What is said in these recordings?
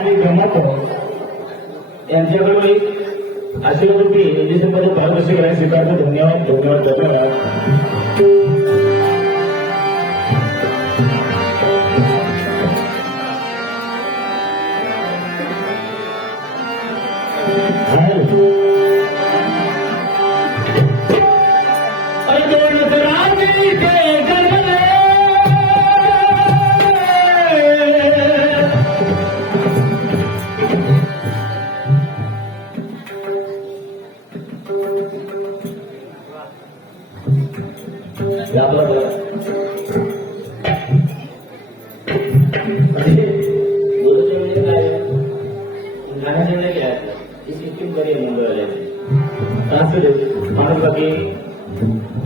आणि ब्रह्मत्व यांच्याकडून एक आशीर्वादी एजेंसीमध्ये पारितोषिक करायला स्वीकारतो. धन्यवाद धन्यवाद धन्यवाद.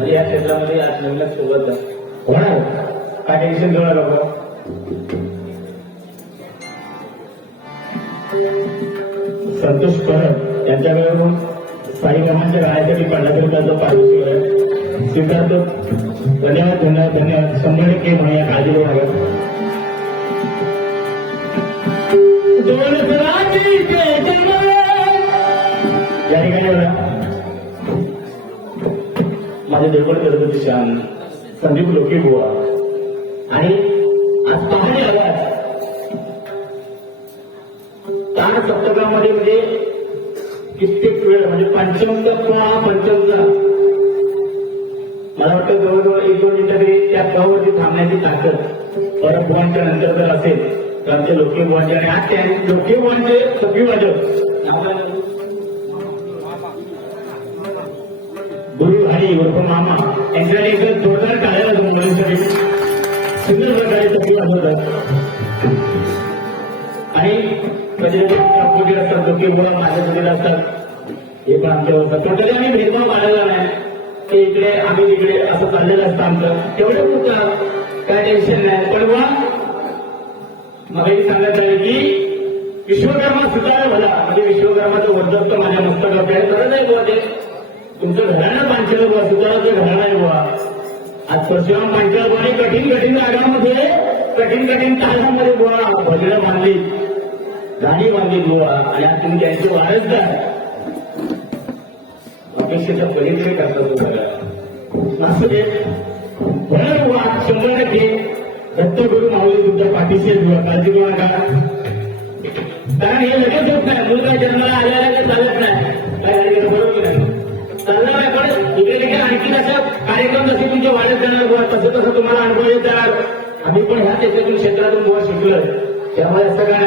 या क्षेत्रामध्ये आज नवीनच सोबत होणार. काय टेन्शन घेऊ नका. संतोष परब यांच्याकडून साई रामांच्या गाण्यासाठी पांढऱ्या पारितोषिक स्वीकारतो. धन्यवाद धन्यवाद धन्यवाद. 100% म्हणूया काळजी घेऊ नका. या ठिकाणी माझे देवगड गणपती श्याम संदीप लोके बुवा आणि आज पहाडी आवाज ताण सप्तकामध्ये म्हणजे कित्येक वेळ म्हणजे पंचमचा मला वाटतं जवळजवळ 1-2 मिनिटं तरी त्या गावावरती थांबण्याची ताकद परत बुवांच्या नंतर जर असेल तर आमच्या लोके बुवांचे आणि आज त्या लोके बुवांचे सगळी वाजव गुरु भाई उर्फ मामा यांच्याकडे एक जोरदार टाळ्या मुलांसाठी सुंदर प्रकारे सगळी वाजवतात. आणि कधी असतात लोके बुवा माझ्या असतात हे पण आमच्या होतात. टोटली आम्ही भेदभाव मांडला नाही ते इकडे आम्ही तिकडे असं चाललेलं असतं आमचं. तेवढं होतं काय टेन्शन नाही. पण बुवा मला हे सांगायचं आहे की विश्वकर्मा सुधारा भला म्हणजे विश्वकर्माचं वर्धत्व माझ्या मस्तकावर आहे. खरंच आहे बुवा ते तुमचं घराणं बांधलेलं बुवा सुधाराचं घराणं आहे बुवा. आज परशुराम पांचाळ बुवाने कठीण रागामध्ये कठीण तालामध्ये बुवा भजनं बांधली गाणी बांधली बुवा आणि आज तुम्ही त्यांचे वारसदार अपेक्षेचा परिचय करता तो सगळ्या असं ते बरं बुवा 100% दत्तगुरु माऊली तुमच्या पाठीशी बुवा काळजी करू नका. कारण हे लगेच होत नाही. मुलगा जन्माला आल्याला काही चालत नाही. काय बरोबर नाही चालणार आहे. पण इकडे देखील आणखी असं कार्यक्रम जसे तुमचे वाढत जाणार बुवा तसं तुम्हाला अनुभव येत जाणार. आम्ही पण ह्या त्याच्यातून क्षेत्रातून बुवा शिकलोय. त्यामुळे असं काय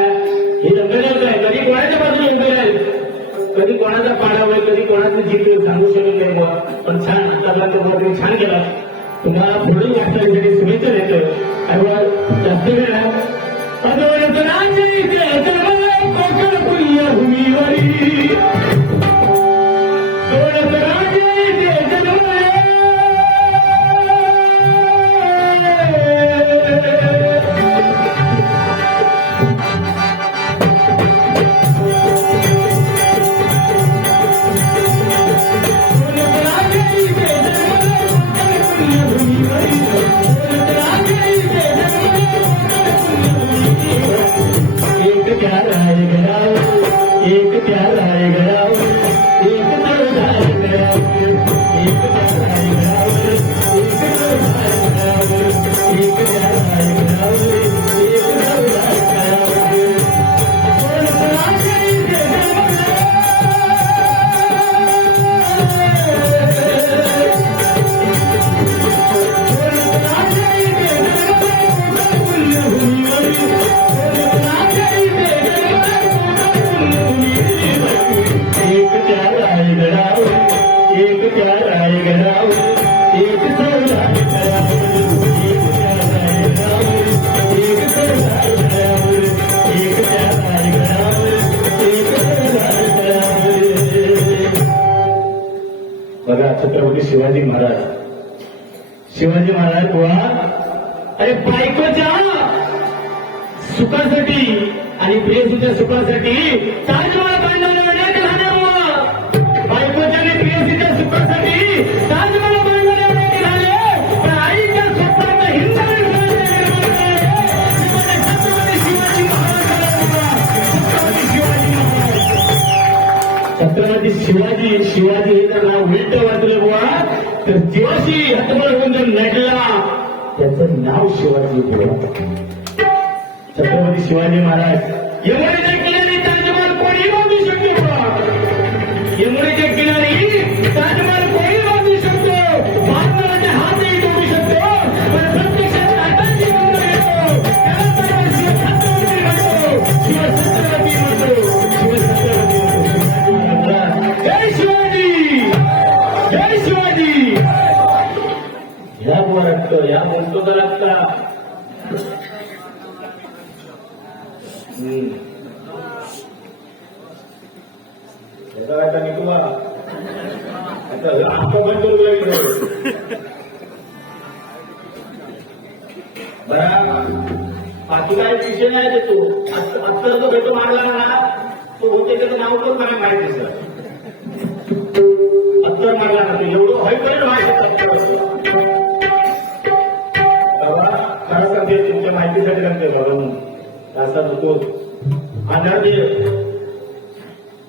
हे रंगलेलं आहे. कधी कोणाच्या बाजूने रंगलेलं आहे कधी कोणाचा पाडा होईल कधी कोणाचं जीत सांगू शकत नाही बुवा. पण छान आतापर्यंत बुवा तुम्ही छान केला. तुम्हाला पुढील वाटचालीसाठी शुभेच्छा देतोय. आणि जास्त वेळ बघा छत्रपती शिवाजी महाराज बुवा अरे बायकोच्या सुखासाठी आणि प्रेयसीच्या सुखासाठी ताजमहल बांधवलं म्हणजे झालं बुवा. बायकोच्या आणि प्रेयसीच्या सुखासाठी ताजमहल बांधवलं म्हणजे झाले. पण आईच्या स्वप्नाचं हिंदू छत्रपती शिवाजी महाराज शिवाजी शिवाजी हे जर नाव उलट वाचलं बुवा तर जीवाशी हतबल होऊन जर नडला त्याचं नाव शिवाजी बुवा. छत्रपती शिवाजी महाराज यमुनेच्या किनारी ताजमहाल कोणी बांधू शकतो बुवा. यमुनेच्या किनारी ताजमहाल कोणी बांधू शकतो. बांधणाऱ्याचे हातही जोडू शकतो पण प्रत्यक्षात हाताची बंद येतो त्याला सर्व शिवछत्रपती म्हणतो. शिवछत्रपती म्हणतो. शिवछत्रपती म्हणतो. जय शिवाजी जय शिवाजी. या बुवा रक्त या बोलतो तर रक्ता. आता मी तुम्हाला आता आंखो बंद करू बरा बाकी काय विषय नाही देतो. अत्तर तो भेटो मारला ना तो होते त्याचं नाव पण मला माहिती सर. अत्तर मारला ना तो एवढं व्हायचं माहिती खरं सांगते तुमच्या माहितीसाठी सांगते म्हणून असा होतो आधार दे.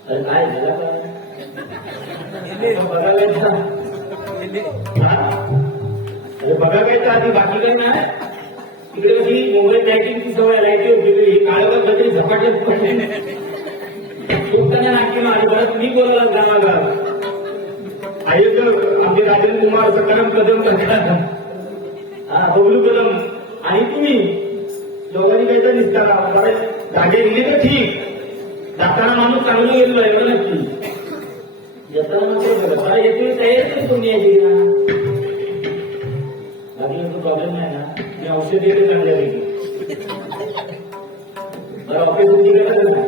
अरे काय झाला बघायला अरे बघायचं आधी बाकी काही नाही. तिकडे कशी मुंबईत लाईटिंगची सवय लाईटी होती काळावर कधी झपाटे पडले खूप त्यांना नाट्य मारे. परत मी बोलायला जाणार आयोजक आमचे राजेंद्र कुमार सकाराम कदम करतात बबलू कदम आणि तुम्ही दोघांनी काहीतरी निघता जागे दिले तर ठीक. जाताना माणूस चांगलं गेलो एवढं नक्की. येताना मात्र येतो तयारी तुम्ही यायची ना बाकी प्रॉब्लेम नाही ना. मी औषध येते चांगल्यापैकी बरं ऑफिस निघालं ना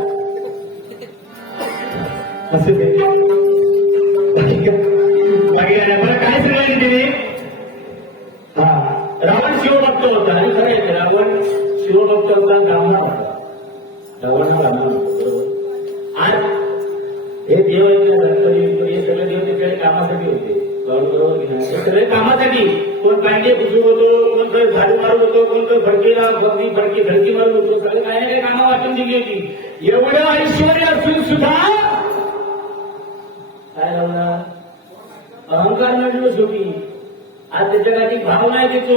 असं ते बरं काय सगळ्यांनी दिली. हा रावण शिवभक्त होता आणि खरं आहे रावण शिवभक्त होता ब्राह्मण होता. रावण हा ब्राह्मण होता बरोबर. आज हे देव हे सगळे देव तिकडे कामासाठी होते बरोबर की नाही. हे सगळे कामासाठी कोण पांडे बुजू होतो कोण तर झाडू मारत होतो कोण तर फडकीला फडकी धडकी मारत होतो. सगळे काय नाही कामं वाटून दिली होती. एवढं ऐश्वर असून सुद्धा काय लावणार अहंकार नडलोच होती. आज त्याच्या काही भाव नाही देतो.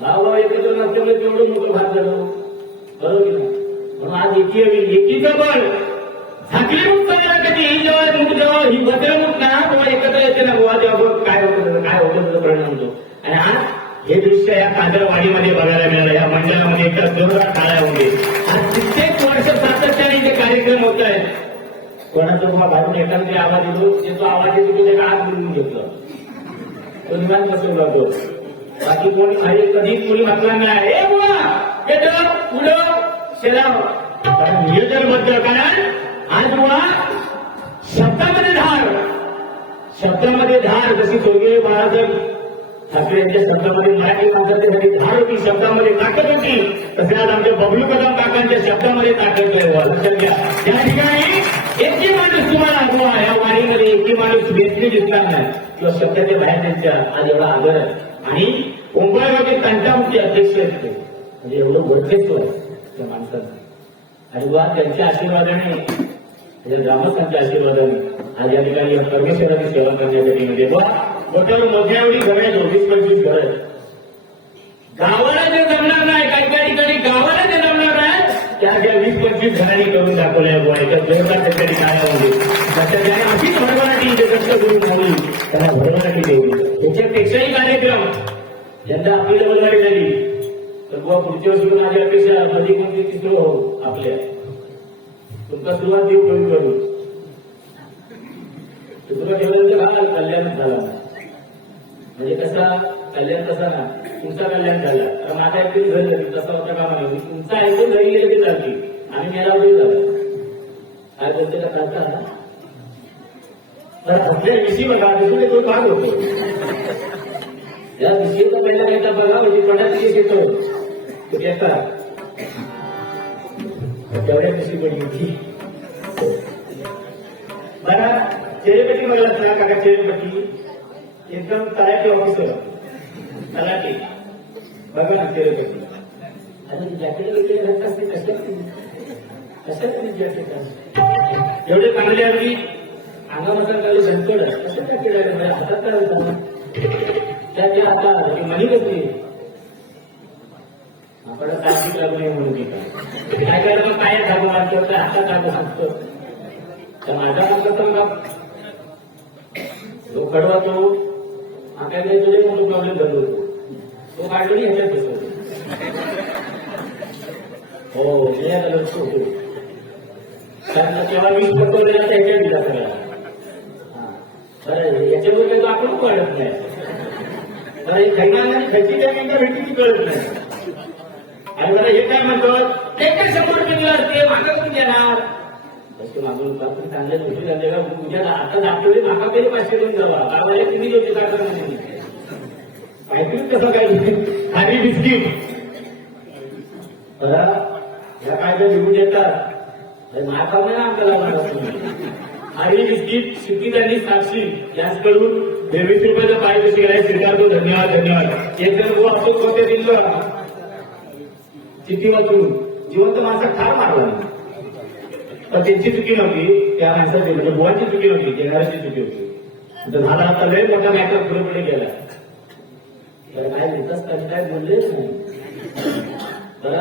भाव एकत्र नसल्यामुळे तेवढं मोठं भाग झालं बरोबर की नाही. म्हणून आज एकीचं बळ झाकली मुक्त कधी ही जेव्हा ही बदलमुख ना तेव्हा एकत्र येते ना गोवा तेव्हा काय होतं त्याचा परिणाम होतो. आणि आज हे दृश्य या काजळवाडीमध्ये बघायला मिळालं. या मंडळामध्ये एका जोरदार काळामध्ये आज कित्येक वर्ष सातत्याने जे कार्यक्रम होत आहेत. कोणाचा तुम्हाला बाजून एखादा आवाज येतो त्याचा आवाज येतो त्याच्या काळात बोलून घेतलं तो निवांत कसं जातो. बाकी कोणी खाली कधी कोणी म्हटला नाही हे बुवा येतं पुढं शेलाव कारण नियोजन बद्दल. कारण आज बुवा शब्दामध्ये धार जशी स्वर्गीय बाळासाहेब ठाकरे यांच्या शब्दामध्ये मराठी माणसासाठी धार होती शब्दामध्ये ताकद होती तसे आज आमच्या बबलू कदम काकांच्या शब्दामध्ये ताकद लक्षात घ्या. त्या ठिकाणी एकही माणूस तुम्हाला बुवा या वाणीमध्ये एकही माणूस व्यक्ती दिसणार नाही किंवा शब्दाच्या बाहेर त्यांच्या आज एवढा आदर आहे. आणि मुंबईमध्ये तंटामुक्ती अध्यक्ष आहेत ते म्हणजे एवढं वर्चस्व आहे त्या माणसाचं. आणि बुवा त्यांच्या आशीर्वादाने ग्रामस्थांच्या आशीर्वादाने आज या ठिकाणी परमेश्वराची सेवा करण्यासाठी म्हणजे बोटावर मोठ्या एवढी घर आहे 24-25 घर आहेत. गावाला जे जमणार नाही काही ठिकाणी गावाला जे जमणार नाही त्या 20-25 घरांनी करून दाखवल्या बुवा एका जोरदार त्याच्या काळामध्ये त्याच्या अशीच भरभराटी जे कष्ट करून झाली त्यांना भरभराटी देऊ. त्याच्यापेक्षाही कार्यक्रम यंदा आपली डबलवारी झाली तर बुवा पुढच्या वर्षी माझी अपेक्षा कधी कोणती तिसरं हो आपल्या तुमचा सुरुवात देऊ करू तुला ठेवल्यानंतर हा कल्याण झाला म्हणजे कसा कल्याण कसा ना तुमचा कल्याण झाला. कारण माझा ऐकून घर झाली तसा होता कामा नाही तुमचा ऐकून घरी गेले की चालते आणि मेलावरी झाला काय बोलते का चालता ना तर आपल्या विषयी बघा विषयी तो भाग होतो. या विषयीचा पहिला काहीचा बघा म्हणजे पणाची केस येतो तो येतात तेवढ्या विषयी पडली होती. बघा चेरेपट्टी बघायला सांगा काका चेरेपट्टी एकदम तलाठी ऑफिसर तलाठी बघा ना चेरेपट्टी आणि जॅकेट वगैरे घालत असते कशात जॅकेट एवढे चांगले अगदी अंगामध्ये काही संकट कसं काय केलं माझ्या हातात काय होतं त्या आता मनी कसली आपण तांत्रिक लागू नये म्हणून काय करायला मग काय झालं माझ्या हातात काय सांगतो तर माझा फक्त मग जो कडवा तो आपल्याकडे तुझे मोठे प्रॉब्लेम झालो होतो तो काढलेली ह्याच्यात बसवतो हो होतो कारण तेव्हा वीज पटवलेला त्याच्या दिला सगळ्या बरं याच्यावर काही आपण कळत नाही बरं खैना खर्ची त्या मिनिटं भेटली कळत नाही आणि बरं हे काय म्हणतो ते काय 100 रुपये ते मागं कोण देणार मागून चांगल्या गोष्टी झाल्या का तुझ्या आता दाखवले मागा पहिले 500 देऊन जावा गावाला किती देते काहीतरी कसं काय खाली बिस्किट बरं या कायद्या निघून येतात महाकाव नाही आपल्याला आणि बिस्किट शिक्षितांनी साक्षी याचकडून 20 रुपयाचा पारितोषिक आहे स्वीकारतो धन्यवाद धन्यवाद एक जण गो असो कोणत्या दिलं चिठ्ठी वाचून जिवंत माणसा ठार मारला पण त्यांची चुकी नव्हती त्या माणसाची म्हणजे बुवांची चुकी नव्हती देणाऱ्याची चुकी होती तर झाला आता लय मोठा मॅटर पुढे पुढे गेला तर काय देतच कधी काय बोललेच नाही तर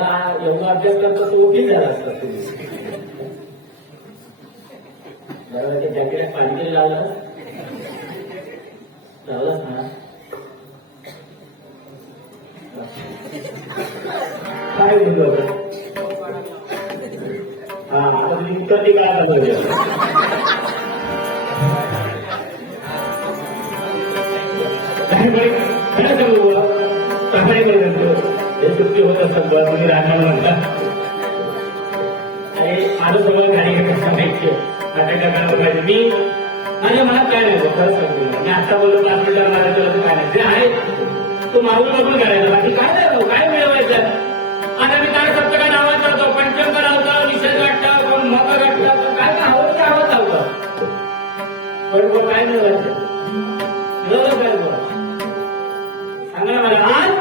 एवढा अभ्यास करता तो ओके झाला असता तुम्ही जॅकेट पाणी तरी लावलं लावलंच ना काय बोललो हा आता तुम्ही उत्तर ते काय झालं खरं सांगू काय करतो हे सुट्टी होत असतात बुवा तुम्ही राहणार म्हणता आणि माझं सगळं कार्यक्रम सांगायचे आता काय करायला पाहिजे मी माझ्या मनात काय नाही खरं सांगतो मी आता बोललो की आपल्याला मारायचं काय नाही ते आहे तो मागून बघून करायचा बाकी काय नाही काय मिळवायचं आता मी काय फक्त काय नावाचा होतो पंचम करावतो निषेध वाटतं कोण मग वाटतं काय हवं ते हवं चालतं पण काय मिळवायचं काय बोला सांगा मला आज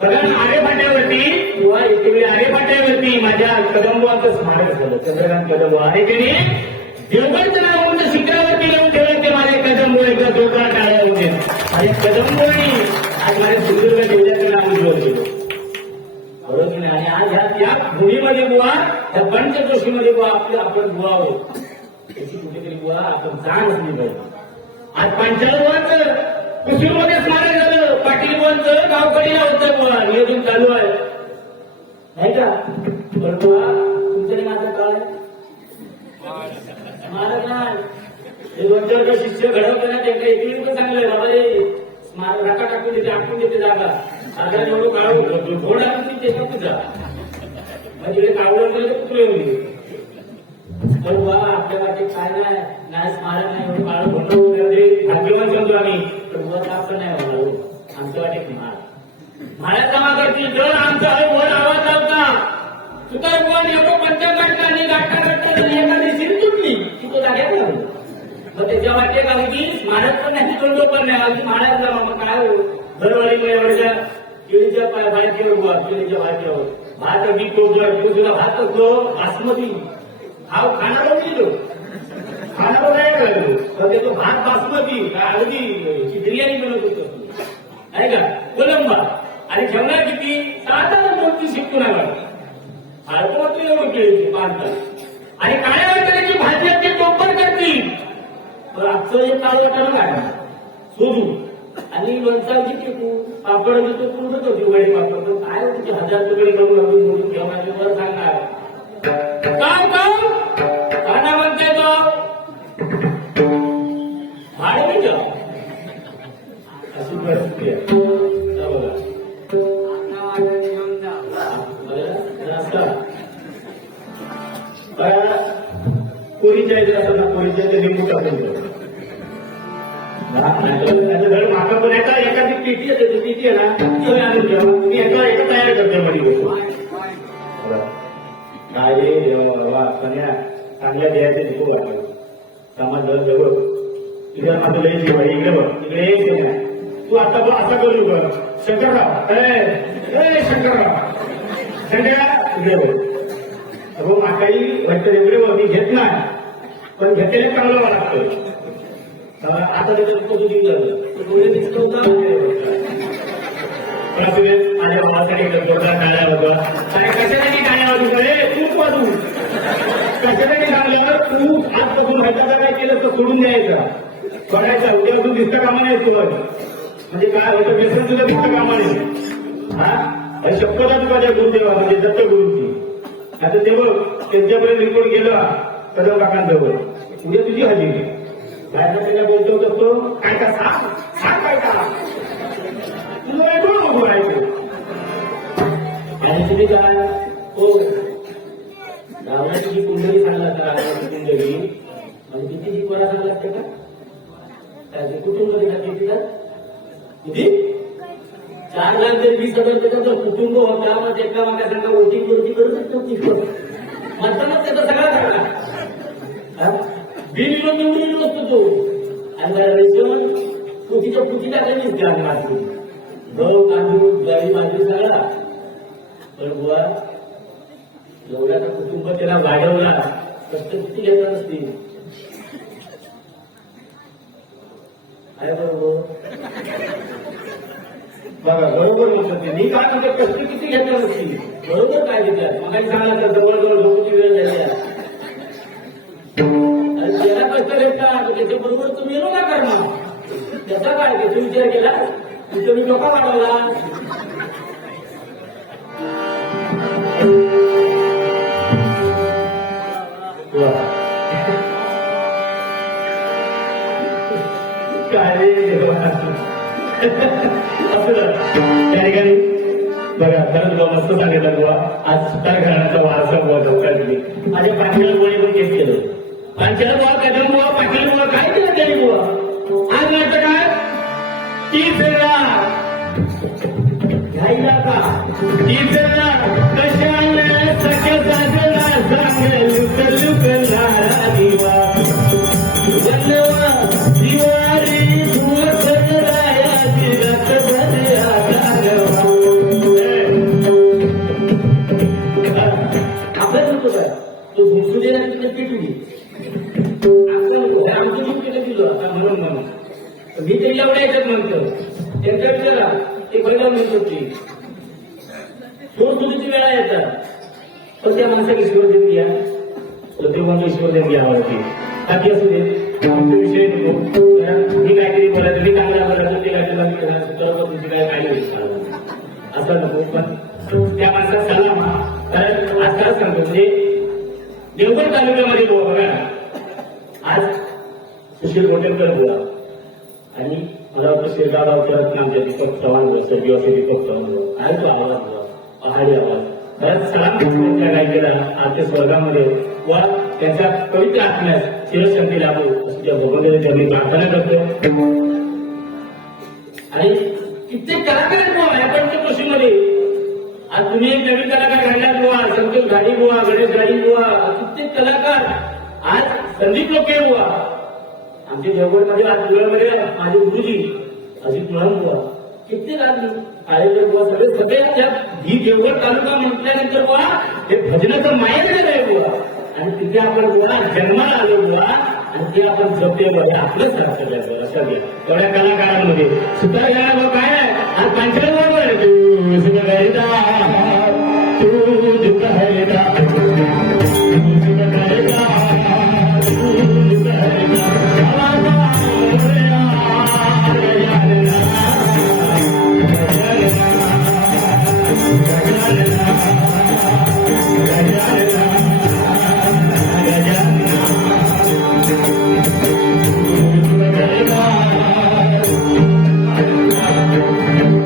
बघा आरेफाट्यावरती किंवा एकेवेळी आरेफाट्यावरती माझ्या कदंबाचं स्मारक झालं चंद्रकांत कदंब आहे की नाही देवगडचं नाव म्हणून शिखरावरती येऊन ठेवलं ते माझे कदंब एकदा जोरदार टाळ्या होते माझे कदंबोनी आज माझ्या सिंधुदुर्ग जिल्ह्याचं नाव उज्ज्वल केलं बरोबर नाही आणि आज ह्या त्या भूमीमध्ये बुवा त्या पंचक्रोशीमध्ये बुवा आपण बुवा आहोत त्याची कुठेतरी बुवा आपण जाण असली पाहिजे आज पंचाळवाचं कुसूरमध्ये स्मारक झालं पाटील बोलचं गावकडीला होतं बुवा नियोजन चालू आहे नाही का पण बुवा तुमचं माझं काय स्मारक नाही वंचर शिष्य घडवतं ना त्यांना एकूण चांगलं आहे बाबा रे स्मारक राखा टाकून देते आखून देते जागा आता एवढं काढून घोड आणून ते तुझा म्हणजे कावड कुठले होईल पण बुवा आपल्याला ते काय नाही स्मारक नाही एवढं काळ घोडं भाग्यवान समजू आम्ही तर बुवा असं नाही होणार आमचं वाटेल म्हाळ्यात जमा करतील जर आमचा वर आवाज लावता तुकार बुवा एवढं पंचकांडाने गाठा करतात आणि एखादी शिर तुटली की तो जाग्यात मग त्याच्या वाटे का होती स्मारक पण नाही तोंड पण नाही म्हाळ्यात जमा मग काय हो दरवाडी एवढ्या केळीच्या बायकेवर बुवा केळीच्या बायकेवर भात विकतो तुला भात असतो बासमती खाऊ खाणारा दिलो खाणारा काय करतो तर तो भात बासमती अगदी बिर्याणी बनवत होतो आहे का कोलंबा आणि ठेवणार किती 7 मोठी शिकतो ना फारकोटी एवढं केळीची बांधतात आणि काळ्या वाटण्याची भाजी ते टोपर करतील तर आजचं हे काळ वाटायला काय शोधू आणि लोणचाची टिकू पापड तो पूर्ण होती वडी पापड काय होती 1000 रुपये करून ठेवायवर सांगणार काय काय म्हणते तो भाडवीच अशी परिस्थिती आहे कोरीच्या इथे असं ना कोरीच्या इथे लिंबू टाकून घर माका पण एखादी पेटी येते ती पेटी आहे ना ती आणून घ्या मी एका तयार करते मध्ये काय वा कन्या चांगल्या द्यायचे दिसू लागला समाज जर जवळ तुझ्या माझं लई जेव्हा इकडे बघ इकडे एक तू आता असा करू बघ शंकरराव शंकरराव शंकरराव इकडे बघ अगो माकाई वाटतं एवढे बघ मी घेत नाही पण घेतलेलं चांगलं लागतं. आता त्याच्यात कधी दिलं माझ्या भावासाठी जोरदार टाळ्या होतं. आणि कशासाठी टाळ्या वाजू रे खूप वाजू कशासाठी सांगल्यावर तू आजपासून व्हायचा काय केलं तर सोडून द्यायचं सोडायचा. उद्या तू दिसतं कामा नाही सोबत म्हणजे काय होतं व्यसन सुद्धा दिसतं कामा नाही. हा शपथच माझ्या गुरुदेवा म्हणजे दत्त गुरुची. आता ते बघ त्यांच्यापर्यंत रिपोर्ट गेला कदम काकांजवळ उद्या तुझी हजेरी बाहेर बोलतो असतो काय का सांग काय का तुला बोलायचं आणि तुम्ही काय हो गावाची जी कुंडली सांगला तर कुंडली आणि किती जी कोणा सांगला असते का त्याचे कुटुंब तिला किती 4 लाख जर 20,000 त्याचं कुटुंब होता मग एका मागासारखा वोटिंग करू शकतो म्हणताना त्याचा सगळा झाला बिल निवडून असतो तो आणि पुतीच्या पुतीला त्यांनीच गाण मारतो गहू तांदूळ ज्वारी बाजरी सगळा. पण बुवा एवढा तर कुटुंब त्याला वाढवला कष्ट किती घेतला नसतील आहे बरोबर बघा बरोबर म्हणतो ते मी काय म्हणतो कष्ट किती घेतला नसतील बरोबर काय घेतला मग काही सांगला तर जवळजवळ झोपूची वेळ झाली आणि त्याला कष्ट घेतला त्याच्याबरोबर तुम्ही येऊ नका करणार त्याचा काय त्याचा विचार केला तुमचा मी डोका वाढवला. काय त्या ठिकाणी बघा खरंच बुवा मस्त सांगितलं बुवा आज सुतार घराण्याचा वारसा बुवा धोका दिली. माझ्या पाठीला गोळी पण केस केलं पांच्याला बुवा कदम बुवा पाटील बुवा काय केलं त्यांनी बुवा आज वाटतं काय तिसरा घ्यायला का तिसरा कशाला सख्या साजला सांगेल लुकलारा दिवा वल्लवा दिवारी धुवसराया दिरत भरया गारवा आपल्याला होतो काय तो भुसुलेला तिथे पिटली आमचं दूध केलं दिलं आता म्हणून मी तरी एवढ्या याच्यात म्हणतो त्यांच्या विचारा ते पहिला म्हणतो की सुरुची वेळा येतात पण त्या माणसाला ईश्वर देत या देवांना ईश्वर देत यावरती बाकी असू दे विषय नको मी काहीतरी बोलायचं मी चांगला बोलायचं ते काय तुमची काय काय असं नको पण त्या माणसाला सलाम कारण आजकाल सांगतो म्हणजे देवगड तालुक्यामध्ये बघा आज सुशील गोटेलकर बोला आणि मला वाटतं शेरगाव करत आमच्या दीपक चव्हाण स्वर्गीय दीपक चव्हाण आहे तो आवाज पहाडी आवाज खरंच सलाम त्यांच्या गायकेला आजच्या स्वर्गामध्ये व त्यांच्या पवित्र आत्म्यास चिरशांती लाभो अशी त्या भगवंताची आम्ही प्रार्थना करतो. आणि कित्येक कलाकार आहे पंचक्रोशीमध्ये आज तुम्ही एक नवीन कलाकार घडला बुवा संतोष गाडी बुवा गणेश गाडी बुवा कित्येक कलाकार आज संदीप लोके बुवा आमच्या देवगडमध्ये आज तुळामध्ये माझे गुरुजी अजित तुळाम बुवा कित्येक आज आलेले बुवा सगळे ही देवगड तालुका म्हटल्यानंतर बुवा हे भजनाचं माहेर आहे बुवा आणि तिथे आपण बुवा जन्माला आलो बुवा आणि ते आपण जपते बुवा आपलंच कर्तव्य आहे लक्षात घ्या. एवढ्या कलाकारांमध्ये सुद्धा घ्या बुवा काय आज पांचरा बरोबर तू सुगरिता तू दुखहरिता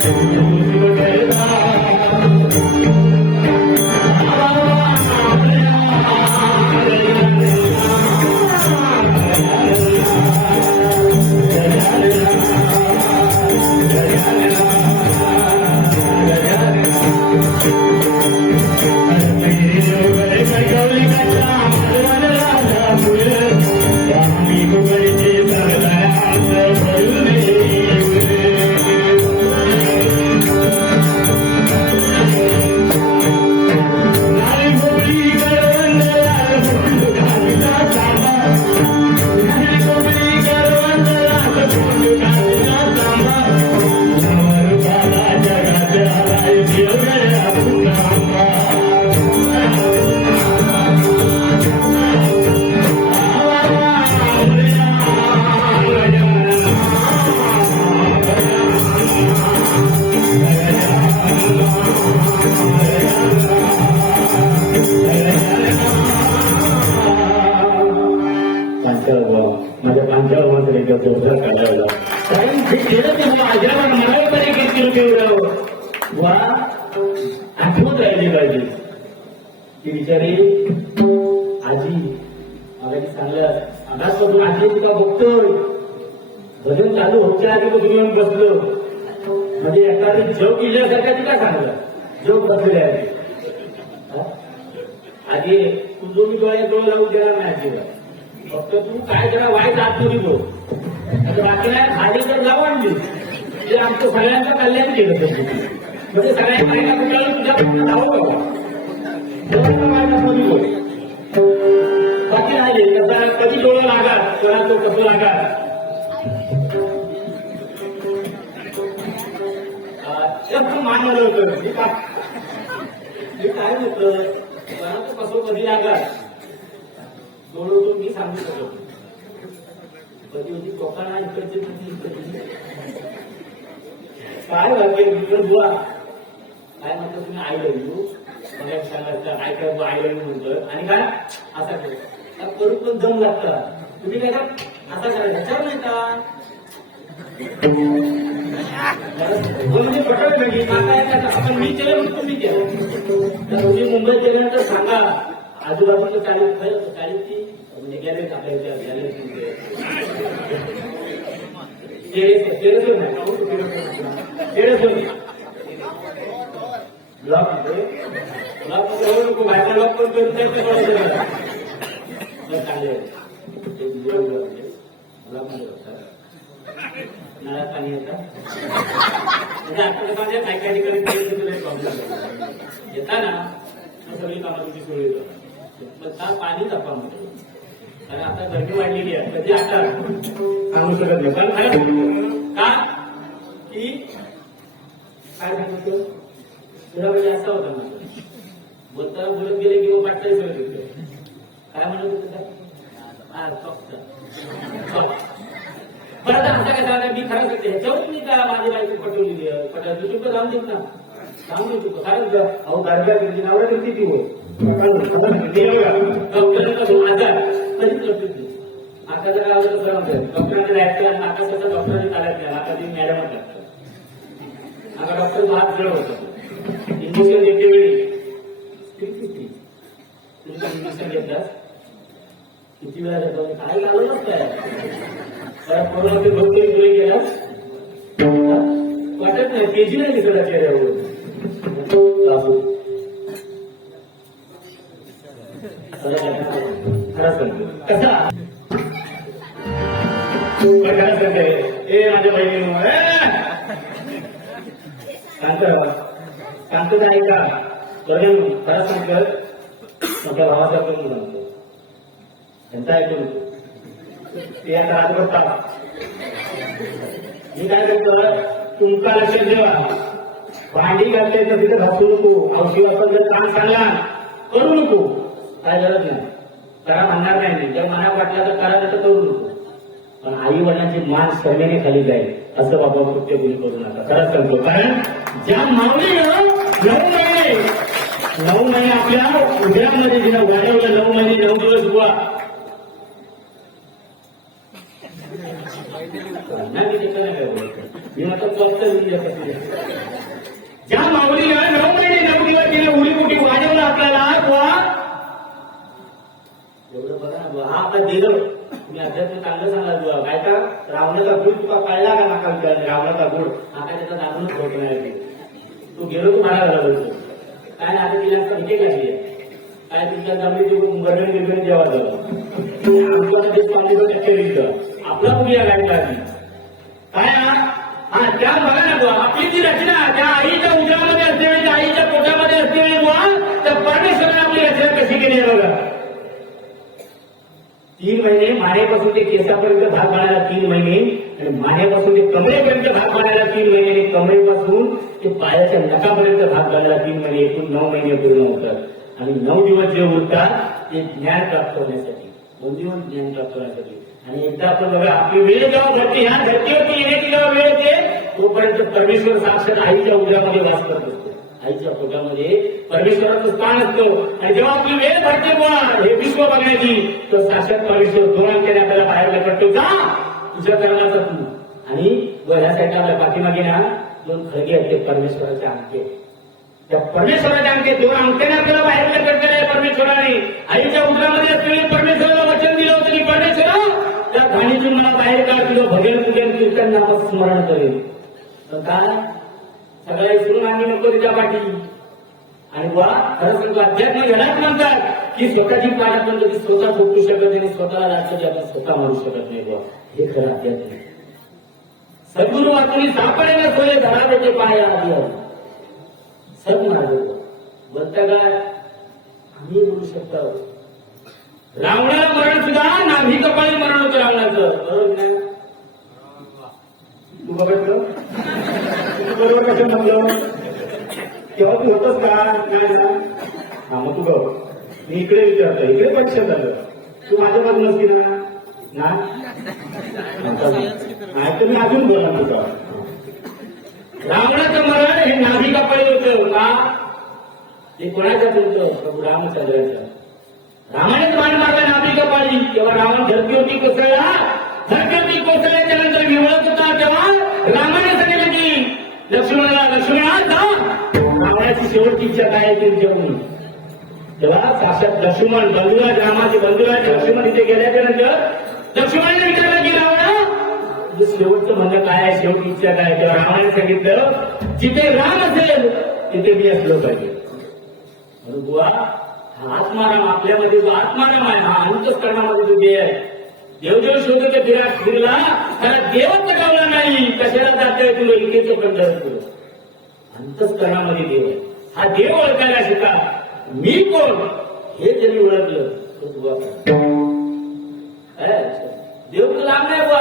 Thank you. जोरदार काढायला कारण हे केलं ते माझ्या मला तरी किती रुपये वा आठवत राहिली पाहिजे ती बिचारी आजी मला सांगलं आगासपासून आजी तुला बघतोय भजन चालू होत्या आधी तुम्ही येऊन बसलो म्हणजे एखादं जोक इल्यासारखा तुला सांगलं जोक बसले आधी तू जो मी डोळ्यात लावू देणार नाही आजीला फक्त तू काय जरा वाईट आत तुम्ही बोल बाकी नाही खाली तर जाऊ आणली ते आमचं सगळ्यांचं कल्याण केलं म्हणजे सगळ्यांना तुझ्या जाऊ बाकी राहिले कसा कधी डोळा लागा त्याला तो कसं लागा मान आलं होतं मी काय होतं मला तो कसं कधी लागा डोळं मी सांगू शकतो कधी होती कोकणा इकडची काय वाटते बुवा काय म्हणतो तुम्ही आई लवू मला सांगायचं आई काय आई लवू म्हणतो आणि काय असा करून पण दम लागतात तुम्ही काय असा करायचा चल नाही का म्हणजे पटवलं नाही आपण मी केलं म्हणून तुम्ही केलं तर तुम्ही मुंबईत गेल्यानंतर सांगा आजूबाजूला चाळीसची म्हणजे गॅलरीत आपल्या ब्लॉक मध्ये नको बाहेरचा ब्लॉक पण करून नळात पाणी येतं म्हणजे आपण माझ्या काही काही ठिकाणी प्रॉब्लेम येता ना सगळी कामं तुमची सोय येतं पण पाणी तपा म्हणतो कारण आता गरमी वाढलेली आहे कधी आता सांगू शकत नाही पण का की काय सांगितलं तुला म्हणजे असा होता माझं बोलताना बोलत गेले किंवा पाठचाळी सगळं घेतलं काय म्हणत होतं परत असा कसा मी खरं सांगते ह्याच्यावर मी का माझी बायको पटवलेली पटवली तुमचं जाऊन देत ना सांगू शकतो कारण अहो गरबा करते नावडा करते ती हो डॉक्टरांना आजार कधीच लक्षात नाही आता जर काय होतं म्हणतात डॉक्टरांना जायचं आणि आता कसं डॉक्टरांनी चालत नाही आता ती मॅडम लागतात आता डॉक्टर हात जड होतं इंजेक्शन देते वेळी तुम्ही इंजेक्शन घेतलास किती वेळा घेतो काय लागलंच काय कोरोनाचे भरपूर तुला गेलास वाटत नाही तेजी नाही दिसत चेहऱ्यावर कसा ए माझ्या बहिणी शांतता ऐका तरुण खरं सांगत माझ्या भावाचा पण म्हणतो त्यांचा ऐकून ते आता आज बघतात मी काय करतो तुमचा लक्षात ठेवा भांडी घालते तर तिथे घासू नको औषधी वापर जर काम चालला करू नको काय गरज नाही करा म्हणणार नाही जर मनात वाटला तर करा तर करू नको पण आई वडिलांची मान सन्माने खाली जाईल असं बाबा कृत्य गुरु करू नका खरंच सांगतो कारण ज्या माऊली 9 महिने आपल्या उद्यामध्ये जिला वाढवलं 9 महिने 9 दिवस बुवा मी ज्या माऊलीला 9 महिने 9 दिवस तिने उडी कुठी वाढवलं आपल्याला बुवा एवढं बघा ना हा आता दिलं तुम्ही अध्यात्म चांगलं सांगा बुवा काय का रावणाचा गुड तुका कळला का नाका विचार रावणाचा गुड आता त्याचा दाखवूनच होत नाही तू गेलो तू मारा झाला बोलतो काय ना आता तिला संख्ये घातली काय तुमच्या जमिनी गरमी निर्गणी जेव्हा झालं आपला पुढे गाडी काय हा त्या बघा ना बुवा आपली जी रचना त्या आईच्या उदरामध्ये असते त्या आईच्या पोटामध्ये असते बुवा त्या परमेश्वराने आपली रचना कशी केली आहे बघा 3 महिने मानेपासून ते केसापर्यंत भाग बनायला 3 महिने आणि मानेपासून ते कमरेपर्यंत भाग बनायला 3 महिने आणि कमरेपासून ते पायाच्या नखापर्यंत भाग बनायला 3 महिने एकूण 9 महिने पूर्ण होतात आणि 9 दिवस जे उरतात ते ज्ञान प्राप्त होण्यासाठी 9 दिवस ज्ञान प्राप्त होण्यासाठी आणि एकदा आपण बघा आपली वेळ जेव्हा घडते ह्या धरतीवरती येण्याची जेव्हा वेळ येते तोपर्यंत परमेश्वर साक्षात आईच्या उदरामध्ये वास करत असतो आईच्या पोटामध्ये परमेश्वराचं स्थान असतं आणि जेव्हा आपली वेळ घडते बुवा हे विश्व बघण्याची तर साक्षात परमेश्वर 2 अंकाने आपल्याला बाहेर पडतो जा तुझ्या कर्णाचा तू. आणि ह्या साईडला आपल्या पाठीमागे ना 2 खळगे आहेत, ते परमेश्वराचे अंगठे. त्या परमेश्वराच्या अंगठे 2 अंगठ्याने आपल्याला बाहेर प्रकट केलंय परमेश्वराने. आईच्या उदरामध्ये असलेले परमेश्वराला वचन दिलं होतं की परमेश्वर त्या घाणीतून मला बाहेर काढ, तुझं भजन पूजन कीर्तन नामस्मरण करेल. काय सगळ्या विसरून आम्ही नको त्याच्या पाठी. आणि वा खरं सांगतो अध्यात्म यालाच म्हणतात की स्वतःची पाठ आपण कधी स्वतः ठोकू शकत नाही, स्वतःला लागतं की आपण स्वतः मारू शकत नाही. बुवा हे खरं अध्यात्म. सद्गुरु वाचून सापडेल सोय धरावे पाय आधी सद म्हणाले बोलता काय आम्ही बोलू शकतो. रावणाला मरण सुद्धा नाभी कपाळी मरण होतं रावणाचं, बरोबर नाही? तू बघितलं बरोबर कसं म्हणलं तेव्हा तू होतच का नाही ना? हा मग तू बघ मी इकडे विचारतो, इकडे परीक्षा झालं तू माझ्या बाजून नसती ना नाही तर मी अजून बोला तुझा. रावणाचं मरण हे नाभी कपाळी होतं का? हे कोणाच्याच होतं? प्रभू रामचंद्राचं. रामानेच बाण मारला नाभी कपाळी. तेव्हा रावण धरतीवरती कोसळला. धरतीवरती कोसळल्याच्या नंतर विवळत होता तेव्हा रामाने सांगितलं की लक्ष्मणा जा, रावणाची शेवटची इच्छा काय आहे त्यांच्याकडून. तेव्हा साक्षात लक्ष्मण बंधुराज, रामाचे बंधुराज लक्ष्मण इथे गेल्याच्या नंतर लक्ष्मणाने विचारलं की रावणा शेवटचं म्हणणं काय आहे, शेवटची इच्छा काय? तेव्हा रामाने सांगितलं जिथे राम असेल तिथे मी असलो पाहिजे. म्हणून बुवा हा आत्माराम आपल्यामध्ये जो आत्माराम आहे हा अंतःकरणामध्ये जो देह आहे. देवदेव शोधत फिरला त्याला देवच गावला नाही. कशाला जातोय तुला इथेच पंढरपूर. अंतःकरणामध्ये देव आहे. हा देव ओळखायला शिका. मी कोण हे जरी ओळखलं तर देव तर लांब नाही बुवा,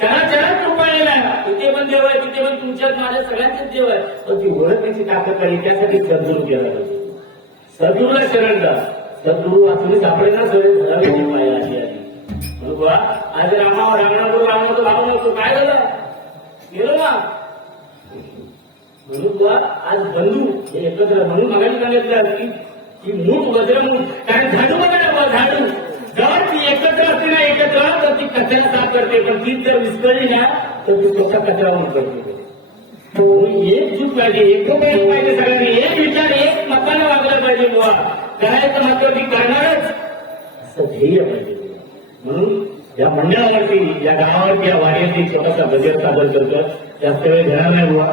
चराचरात रुपायला. तिथे पण देव आहे, तिथे पण तुमच्यात माझ्या सगळ्यांचेच देव आहे. पण ती ओळखण्याची ताकद पाहिजे, त्यासाठी सद्गुरू केला पाहिजे. सद्गुरूला शरण जा. सद्गुरू वाचून सापडेना सगळे धरावे पाहिजे आधी आधी. म्हणून बुवा आज रावणाचं भाव नव्हतो काय झालं गेलो ना. म्हणून बुवा आज बंधू हे एकत्र म्हणून मगाशी सांगितलं की मूठ वज्रमूठ. कारण झाडू बघा ना, झाडू जर ती एकत्र असते ना एकत्र तर ती कचरा साफ करते, पण ती जर विस्कळली ना तर ती स्वतः कचरा होऊन करते. एकजूट पाहिजे, एकोप्याने पाहिजे सगळ्यांनी. एक विचार एक मताने वागलं पाहिजे बुवा. करायचं मात्र ती करणारच असं ध्येय पाहिजे. म्हणून या मंडळावरती या गावावरती या वाड्यावरती छोटासा बजेट सादर करतो. जास्त वेळ घेणार नाही बुवा,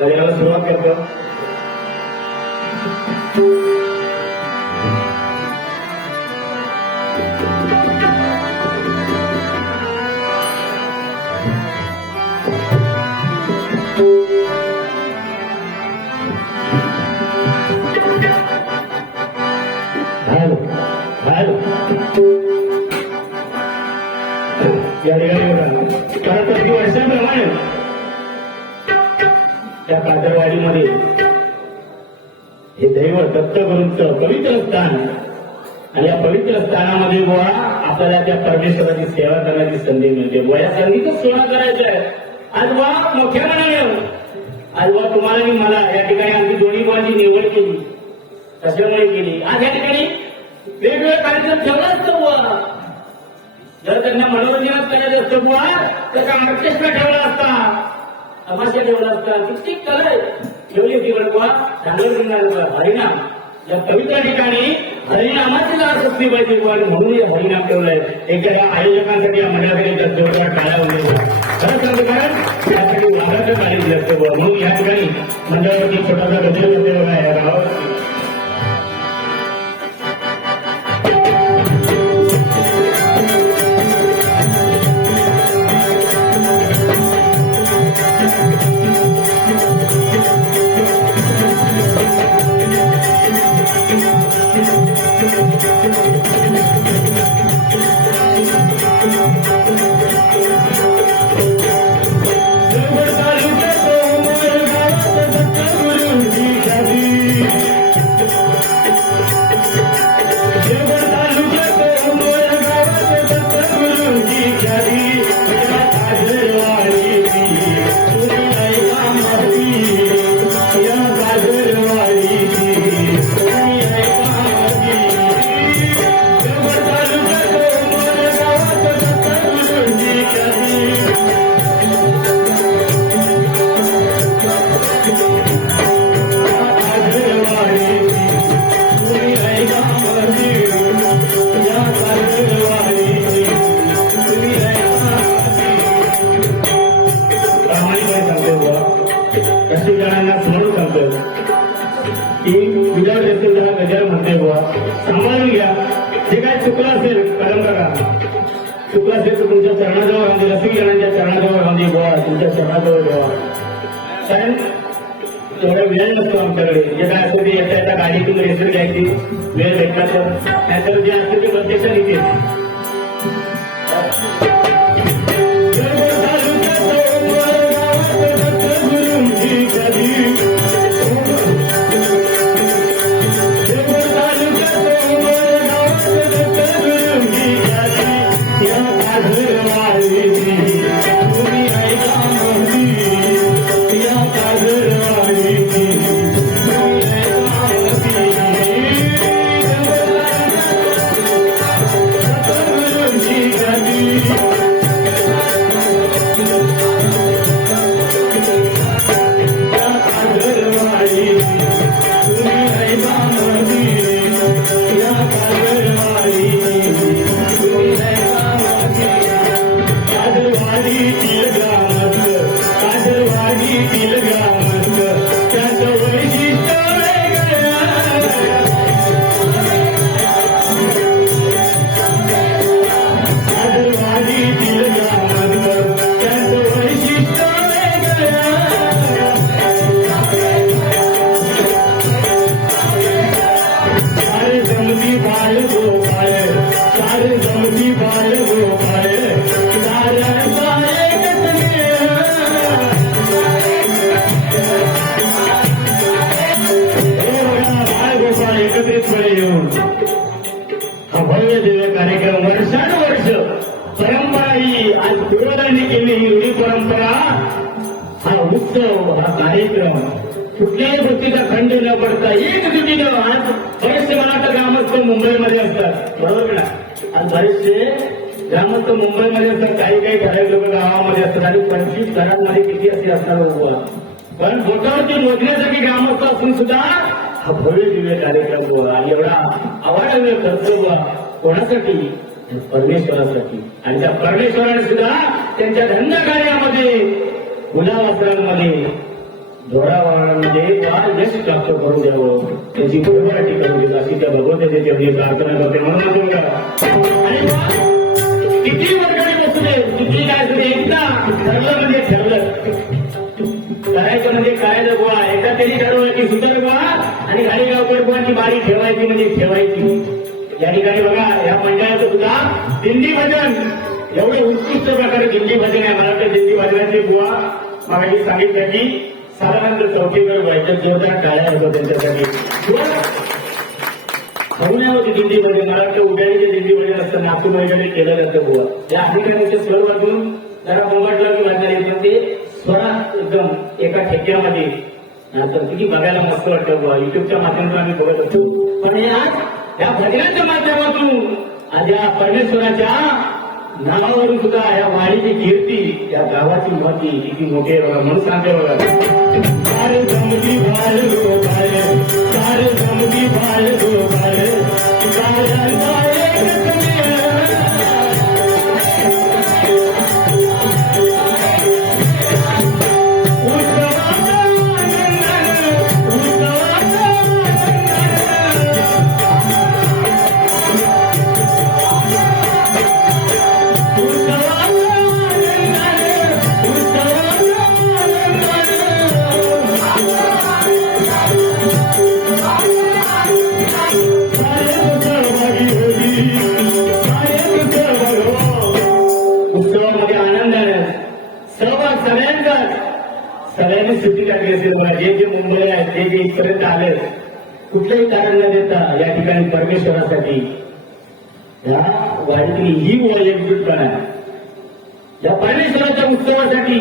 तर याला सुरुवात करतो. या ठिकाणी कारण प्रति वर्षाप्रमाणे त्या कातरवाडीमध्ये हे दैवत दत्तगुरूंचं पवित्र स्थान. आणि या पवित्र स्थानामध्ये बुवा आपल्याला त्या परमेश्वराची सेवा करण्याची संधी मिळते. बुवा या संधीच सोहळा करायचा आहे. आज बुवा मोठ्या मनाने आज बुवा तुम्हाला मी मला या ठिकाणी आमची दोन्ही बुवांची निवड केली. कशामुळे केली? आज या ठिकाणी वेगवेगळे कार्यक्रम ठेवला असतो बुवा. जर त्यांना मनोरंजनच करायचं असतं बुवा तर का ऑर्केस्ट्रा ठेवला असता, तमाशा ठेवला असता, किती कला ठेवली होती बरं बुवा. चांगलं हरिनाम या पवित्र ठिकाणी हरिनामाची आसक्ती पाहिजे बुवा. म्हणून हे हरिनाम ठेवलंय. एखाद्या आयोजकांसाठी या मंडळासाठी जोरदार टाळ्या होईल. खरं सांगतो कारण यासाठी वादाचं कार्य असतं बुवा. म्हणून या ठिकाणी मंडळावरती छोटासा गजर होते बघा या गावावरती. सांभाळून घ्या. जे काय चुकलं असेल कारण बघा, चुकलं असेल तर तुमच्या चरणाजवळ राहून दे, रसिक जणांच्या चरणाजवळ राहून दे बुवा, तुमच्या चरणाजवळ ठेवा. कारण तेवढा वेळ नसतो आमच्याकडे. जे काय असतं ते येता येता गाडीतून रेसर घ्यायची, वेळ भेटला तर. नाहीतर जे असतं ते प्रत्यक्षात इथे हा भव्य दिव्य कार्यक्रम वर्षानुवर्ष परंपरा ही आज पूर्वजांनी केली. ही रूढी परंपरा, हा उत्सव, हा कार्यक्रम कुठल्याही गोष्टीचा खंड न पडता एक जुटीनं. आज बरेचसे मला वाटतं ग्रामस्थ मुंबईमध्ये असतात, बरोबर ना? आज बरेचसे ग्रामस्थ मुंबईमध्ये असतात, काही काही ठराविक लोक गावामध्ये असतात आणि 25 घरांमध्ये किती असे असतात बघा. पण बोटावरती मोजण्यासाठी ग्रामस्थ असून सुद्धा हा भव्य दिव्य कार्यक्रम होता. आणि एवढा अवाढव्य खर्च हुआ कोणासाठी? परमेश्वरासाठी. आणि त्या परमेश्वराने सुद्धा त्यांच्या धंदा कार्यामध्ये, गुलावस्त्रांमध्ये, धोडावाळांमध्ये यश प्राप्त करून द्यावं, त्याची भरभराटी करून देत अशी त्या भगवंताची तेवढी प्रार्थना करते. म्हणून आणि किती वर्गाने बसू दे, किती काय असू दे, एकदा ठरलं म्हणजे ठरलं. करायचं म्हणजे करायचं बुवा. एकदा त्यांनी ठरवलं की सुंदर बुवा आणि गाडी गावकर बुवांची बारी ठेवायची म्हणजे ठेवायची. या ठिकाणी बघा, या मंडळाचं सुद्धा दिंडी भजन एवढे उत्कृष्ट प्रकारे दिंडी भजन आहे. मला वाटतं दिंडी भजनाची बुवा मागे सांगितलं की साधारणतः चौकीवर व्हायच्या जोरदार टाळ्या होतो त्यांच्यासाठी. म्हणून होती दिंडी भजन. मला वाटतं उद्याचे दिंडी भजन असतं नागपूर वगैरे केलं जातं बुवा. या अधिकाऱ्यांचे स्वर वाजून जरा मोबाईलला की वाजणार येतं ते स्वरात एकदम एका ठेक्यामध्ये. नंतर किती बघायला मस्त वाटतं बुवा. युट्यूबच्या माध्यमातून आम्ही बघत असतो. पण या भजनाच्या माध्यमातून आज या परमेश्वराच्या नावावरून सुद्धा या वाडीची कीर्ती, या गावाची महती किती मोठी आहे बघा. म्हणून सांगते बघा, सारे जमती भाल गोपाल, सारे जमती भाल गोपाल, सगळ्यांनी सुट्टी टाकली असेल बघा. जे जे मुंबईला आहेत, जे जे इथपर्यंत आले, कुठलंही कारण न देता या ठिकाणी परमेश्वरासाठी या वाडीतली ही एकजूटपणा आहे. या परमेश्वराच्या उत्सवासाठी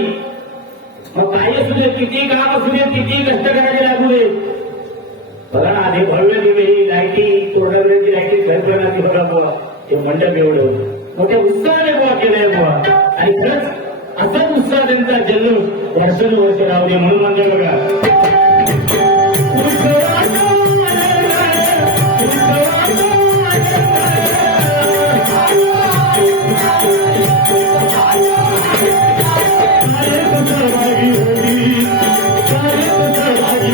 मग काही असू दे, किती काम असू दे, किती कष्ट करायचे लागू दे. बघा ना, आधी भव्य दिवे ही लाईटी, तोडवण्याची लाईटी घरघराची बघा बुवा. हे मंडप एवढं मोठ्या उत्साहाने बुवा केलंय बुवा. आणि खरंच असाच उत्साह त्यांचा जल्लोष वर्षानुवर्ष राहू दे. म्हणून म्हणजे बघा,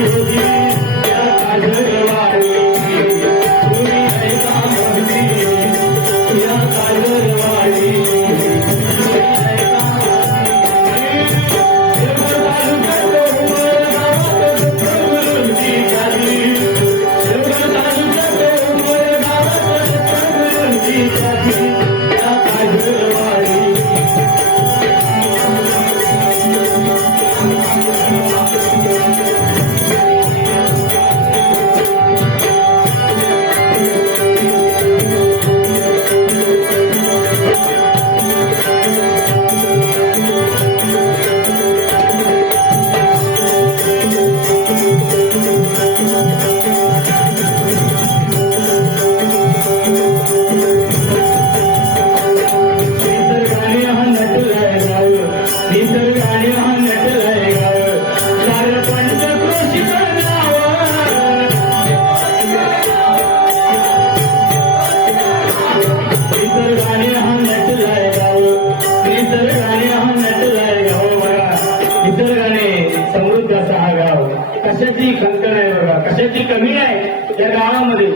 होगी कमी आहे त्या गावामध्ये.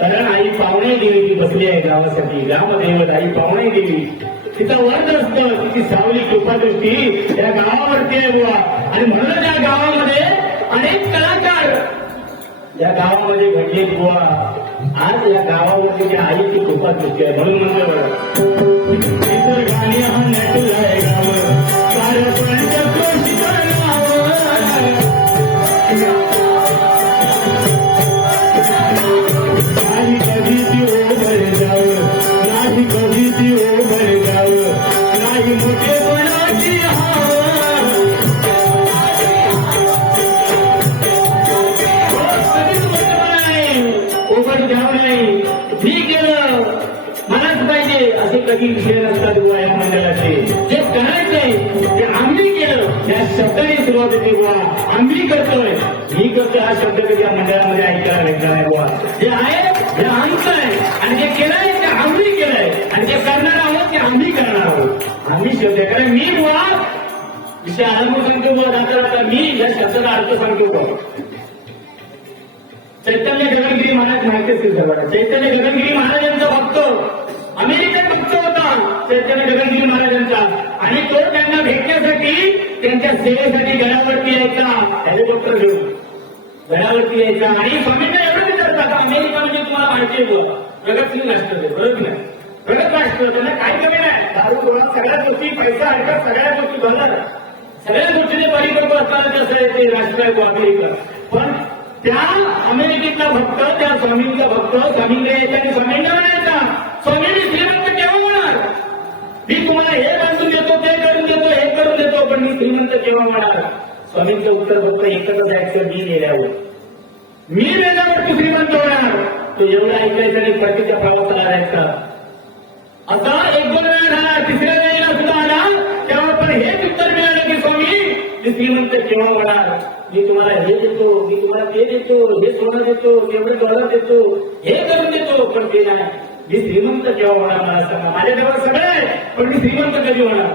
कारण आई पावणे देवी ती बसली आहे गावासाठी. ग्रामदैवत आई पावणे देवी तिचा वर्ध असतं, तिची सावली कृपादृष्टी त्या गावावरती आहे बुवा. आणि म्हणून त्या गावामध्ये अनेक कलाकार या गावामध्ये घडले बुवा. आज या गावावरती त्या आईची कृपादृष्टी आहे. म्हणून म्हणलं गाणी हा नटलाय गाव नाही कधी ती ओभर जाव, नाही कधी ती ओभर जाव, नाही मोठेपणाची ओभर जाव नाही. मी केलं मलाच पाहिजे असे कधी विषय नसतात बुवा या मंडळाचे. जे करायचंय ते आम्ही केलं या शब्दाने सुरुवात होती बुवा. आम्ही करतोय, मी करतोय हा शब्द कधी या मंडळामध्ये ऐकायला भेटणार नाही बुवा. जे आहे हे आमचं आहे आणि जे केलंय ते आम्ही केलंय आणि जे करणार आहोत ते आम्ही करणार आहोत. आम्ही शब्द कारण मी बुवा विषय आरंभ सांगतो बुवा. जाता मी या शब्दाचा अर्थ सांगतो. चैतन्य गगनगिरी महाराज माहिती असेल सगळ्यांना. चैतन्य गगनगिरी महाराजांचा भक्त अमेरिकेत भक्त होता चैतन्य गगनगिरी महाराजांचा. आणि तो त्यांना भेटण्यासाठी त्यांच्या सेवेसाठी गडावरती यायचा. हेलिकॉप्टर घेऊन गडावरती यायचा. आणि स्वामींना एवढं विचारतात अमेरिका म्हणजे तुम्हाला माहिती आहे प्रगतशील राष्ट्र आहे. बरोबर नाही? प्रगत राष्ट्र त्यांना काही कमी नाही. दारू गोळा सगळ्या गोष्टी पैसा अडकत सगळ्या गोष्टी भरणार सगळ्या गोष्टीने परिपक्व असताना कसं ते राष्ट्र आहे अमेरिका. पण त्या अमेरिकेतला भक्त त्या स्वामींचा भक्त स्वामींकडे यायचा आणि स्वामींना म्हणायचा स्वामी मी श्रीमंत केव्हा होणार. मी तुम्हाला हे बांधून देतो ते करून देतो हे करून देतो पण मी श्रीमंत केव्हा होणार. स्वामींचं उत्तर फक्त एकच ऐकतं मी गेल्यावर. मी गेल्यावर तू श्रीमंत होणार. तो एवढं ऐकायचं आणि प्रतीच्या प्रवासाला जायचा. असा एक दोन वेळा झाला. तिसऱ्या वेळेला सुद्धा आला तेव्हा पण हेच उत्तर मिळालं की स्वामी मी श्रीमंत केव्हा होणार. मी तुम्हाला हे देतो मी तुम्हाला ते देतो हे सोनं देतो एवढे डॉलर देतो हे करून देतो पण ते नाही. मी श्रीमंत केव्हा होणार मला सांगा. माझ्याजवळ सगळं आहे पण मी श्रीमंत कधी होणार.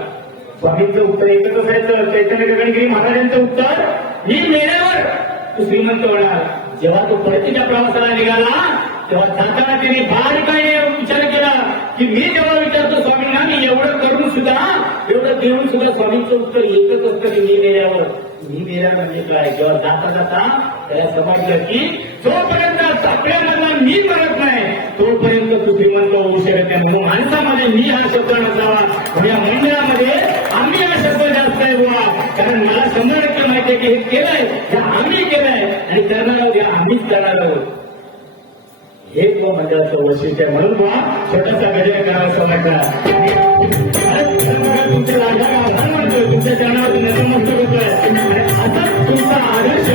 स्वामींचं उत्तर एकच असायचं. चैतन्य गगनगिरी महाराजांचं उत्तर मी मेल्यावर तू श्रीमंत होणार. जेव्हा तो परतीच्या प्रवासाला निघाला तेव्हा जाताना त्याने बारीकाईने विचार केला की मी जेव्हा विचारतो स्वामींना मी एवढं करून सुद्धा एवढं देऊन सुद्धा स्वामींचं उत्तर एकच असतं की मी मेल्यावर. मी मेल्या म्हणजे काय. जेव्हा जाता जाता त्याला समजलं की जोपर्यंत आपल्यामधला मी करत नाही तोपर्यंत तू श्रीमंत होऊ शकत नाही. म्हणून माणसामध्ये मी हा शब्द नसावा. या मंदिरामध्ये आम्ही हा शब्द जास्त आहे बुवा. कारण मला 100% माहिती आहे की हे केलंय हे आम्ही केलंय आणि करणार आहोत हे आम्हीच करणार आहोत. हे तो मंडळाचं वैशिष्ट्य आहे. म्हणून बुवा छोटासा गजर करावा वाटला. तुमच्या राजा आभार मानतोय तुमच्या चरणावर नतमस्तक होतोय. असाच तुमचा आदर्श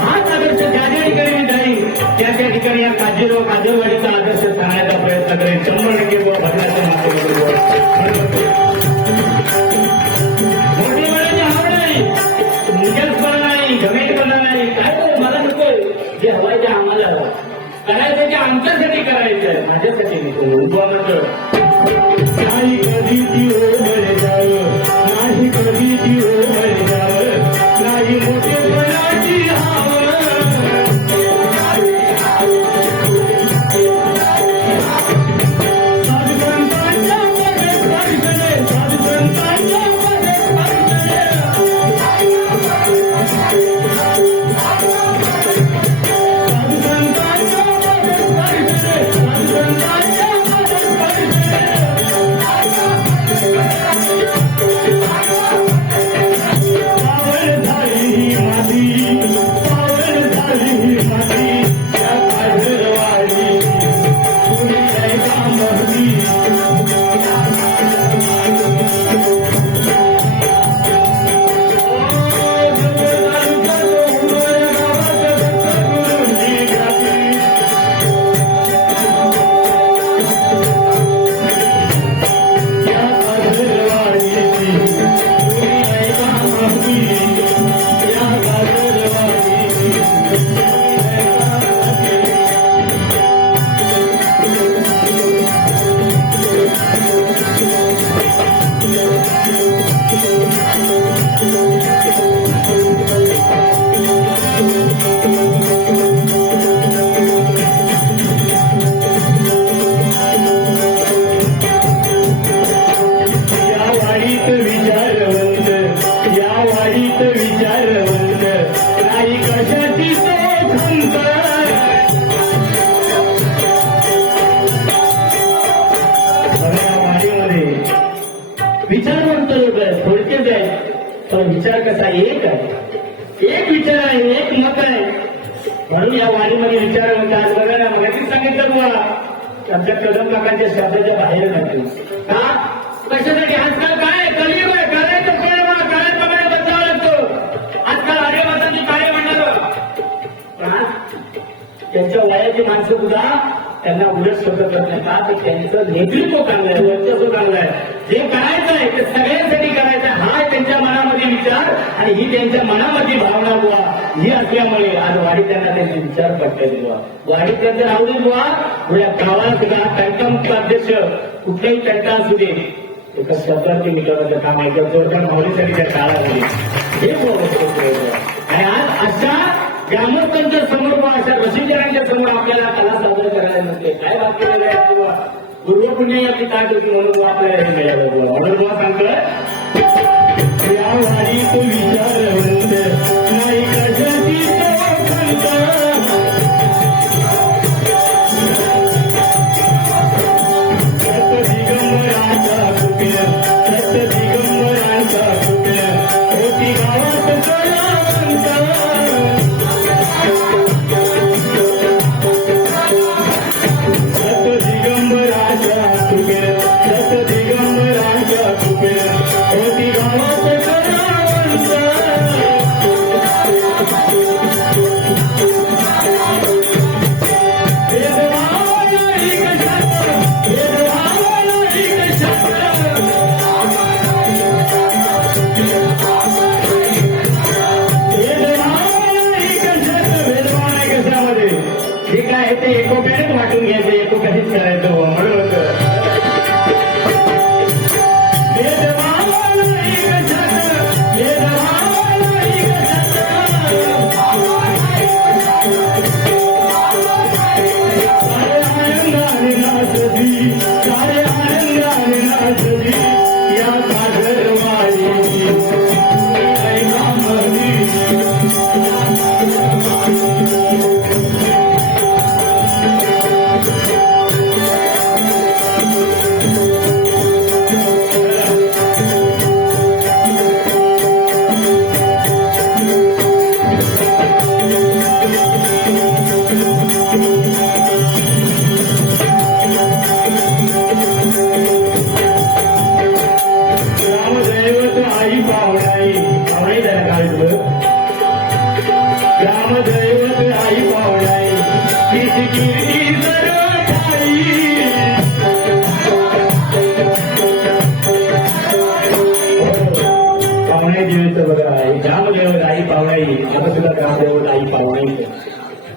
हाच आदर्श ज्या ज्या ठिकाणी मी जाईल त्या त्या ठिकाणी या काजरवाडीचा आदर्श सांगण्याचा प्रयत्न करेल. 100% बुवा भरण्याचं मागतो. मोठी वेळाची हवं नाही निजस्पणा नाही घमेटपणा नाही काय मला नकोय. जे हवाय ते आम्हाला हवं करायचं ते आमच्यासाठी करायचंय माझ्यासाठी नको. उभा म्हणतो नाही कधी ती ओढ जाव नाही कधी ती ओढ जाव नाही मोठेपणाची हाव. म्हणून या वाणीमध्ये विचार म्हणजे आज बघा ना मगाशीच सांगितलं तुम्हाला आमच्या कदम काकांच्या शब्दाच्या बाहेर नाही का कशासाठी आजकाल काय कलियुग आहे करायचं कोण करायचं बचावं लागतो आजकाल हरेवादाची कार्य म्हणणार पण त्यांच्या वयाची माणसं सुद्धा त्यांना उलट शब्द करत नाही का तर त्यांचं नेतृत्व चांगलं आहे वर्चस्व चांगलं आहे जे करायचं आहे ते सगळ्यांसाठी करायचं हा त्यांच्या मनामध्ये विचार आणि ही त्यांच्या मनामध्ये भावना बुवा ही असल्यामुळे आज वाढीत त्यांना त्यांचे विचार पडतात बुवा वाढीत त्यांचं राहू दे बुवा या गावाला सुद्धा तंटामुक्त अध्यक्ष कुठल्याही तंटा असू दे एका शब्दाची मिटवण्याचं काम आहे किंवा जोरदार माऊलीसाठी त्या काळामध्ये हे आणि आज अशा ग्रामस्थांच्या समोर व अशा रसिकरांच्या समोर आपल्याला कला सादर करायला नसते काय बात केलेलं आहे किंवा पूर्वपुण्य आपली ताट होती म्हणून आपल्याला हे मिळालं म्हणून तुम्हाला सांगतोय या वारीत विचार नाही कशाची ते एकोप्यानेच वाटून घ्यायचं एकोप्यानेच करायचं म्हणून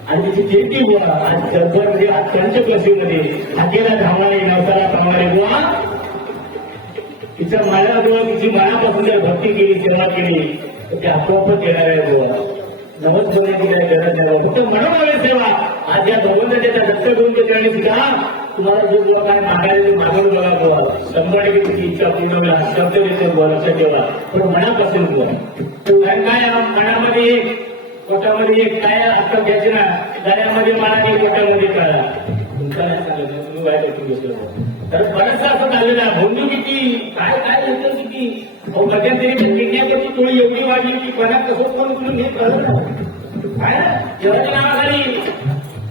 आणि तिची कीर्ती बुवा आज जगभर म्हणजे आज पंचक्रोशीमध्ये हाकेला धावणारी नवसाला प्रमाणे बुवा तिच्या मायाजवळ तिची मनापासून जर भक्ती केली सेवा केली तर ते आपोआपच येणार आहे बुवा नवस बनण्याची काही गरज नाही फक्त मनोभावे सेवा आज या भगवंताच्या दत्त गुरूंच्या चरणी सुद्धा तुम्हाला जो बुवा काय मागायला ते मागून बघा बुवा 100% तिची इच्छा पूर्ण होईल हा शब्द देतो बुवा लक्षात ठेवा पण मनापासून बुवा काय मनामध्ये पोटामध्ये एक काय असं घ्यायचे ना गळ्यामध्ये माळा पोटामध्ये कळा तुमचा नाही सांगत तुम्ही वाईट ऐकून घेतलं तर बरंचसं असं झालेलं आहे भोंदू किती काय काय येतं किती मध्यंतरी किडण्याची टोळी एवढी वाढली की कोणात कसं कोण उचलून हे कळलं ना काय देवाच्या नावाखाली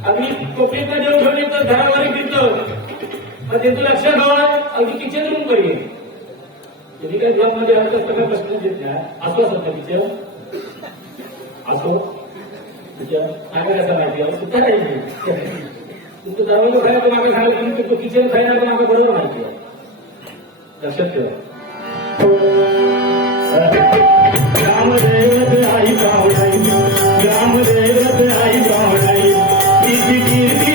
अगदी कोपरीचं देव ठेवले तर घरावर फिरतं मग त्यांचं लक्षात हवं अगदी किचन रूम करील तुम्ही काय जॉबमध्ये हलत सगळं प्रश्न देत नाही असं असतं तिचं असो काय कसं माहिती सुद्धा नाही तुमचं दरवाजा खायला मागे सांगितलं तुम्ही तो किचन खायला मागे बरोबर माहिती आहे लक्षात ठेवा ग्रामदैवत आई पावलाई ग्रामदैवत आई पावलाई तिची कीर्ती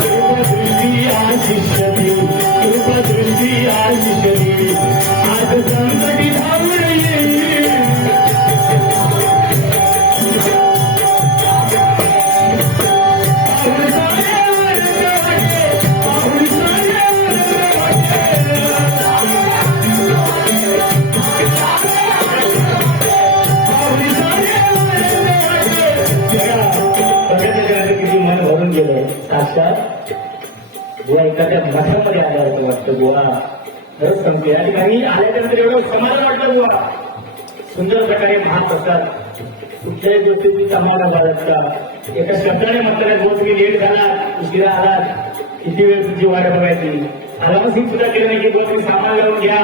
कृपादृष्टी आशिषती कृपादृष्टी आशिषती आज संकटी धावून येईल किती मन भरून गेलं साक्षात बुवा एखाद्या मठामध्ये आल्यावर वाटतं बुवा खरंच सांगते या ठिकाणी आल्यानंतर एवढं समाधान वाटलं बुवा. सुंदर प्रकारे महाप्रसाद कुठल्याही गोष्टीची समाधान झालात का एका शब्दाने म्हटलं जो तुम्ही लेट झाला उशिरा आलात किती वेळ तुमची वाट बघायची आलामसिंग सुद्धा केलं नाही की बुवा तुम्ही सामान लावून घ्या.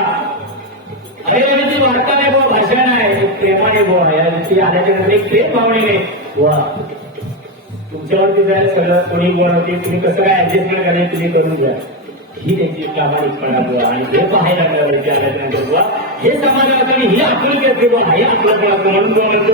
अरे ती वार्ता नाही बुवा भाषण आहे प्रेमाने बुवा या दिवशी आल्याच्या नंतर एक प्रेम भावनेने बुवा तुमच्यावरती जायला सगळं कोणी बोलवते तुम्ही कसं काय ऍडजस्टमेंट करायचं तुम्ही करून घ्या ही त्यांची प्रामाणिकपणा बुवा आणि हे पाहायला मिळायचे आल्याच्या नंतर बुवा हे समाजात आणि ही आपुलकी असते बुवा हे आपलं असतं म्हणून बुवा म्हणतो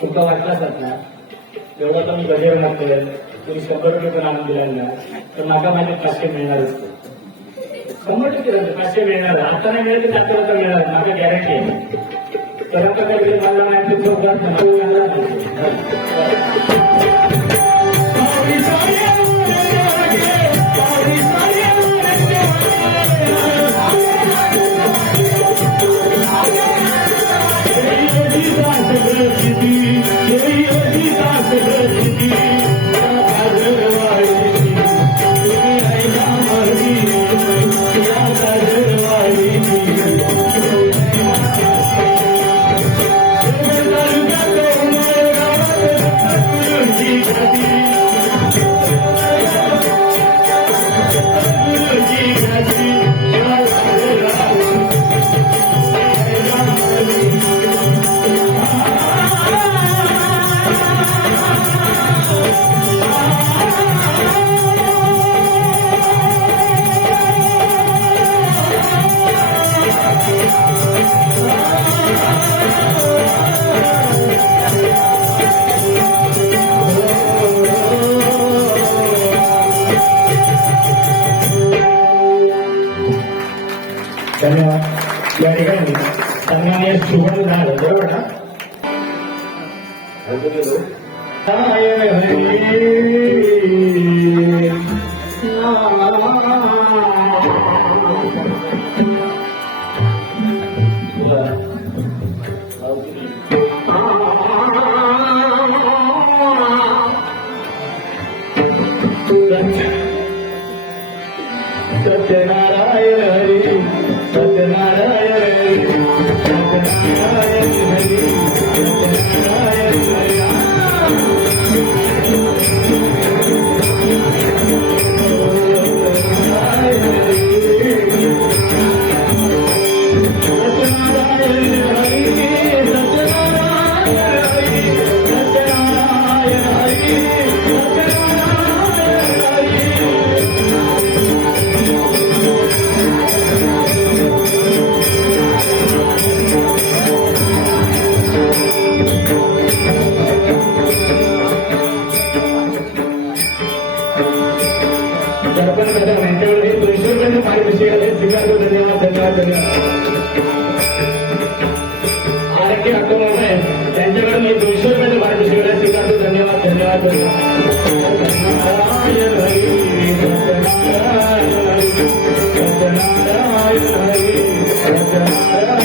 तुमचा वाटलाच ना एवढा तुम्ही गजेर नसेल तुम्ही 100 रुपये पण आणून दिला ना तर माझा माझे 500 मिळणारच 100% 500 मिळणार आता नाही मिळेल तर आता मिळणार माझं गॅरंटी आहे. तर आता काय मला माहिती धन्यवाद. या ठिकाणी सन्माननीय शुभम झालं बरोबर ना सत्यनारायण हरी सत्यनारायण हरी सत्यनारायण हरी सत्यनारायण त्यांच्याकडे मी 200 रुपयाचे पारितोषिक स्वीकारतो. धन्यवाद धन्यवाद सत्यनारायण हरी सत्यनारायण हरी सत्यनारायण हरी सत्यनारायण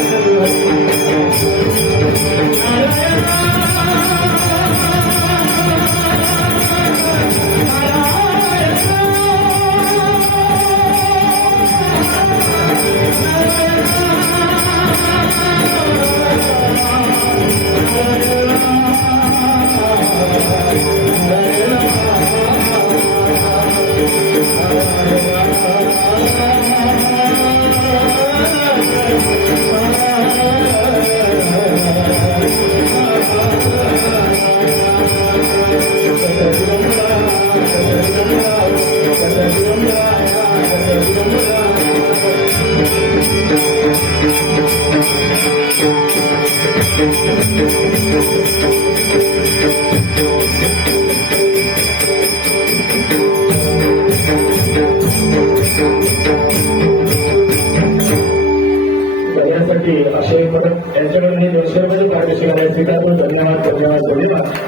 यासाठी असे परत यांच्याकडून 200 रुपये पारितोषिक स्वीकारतो. धन्यवाद धन्यवाद धन्यवाद.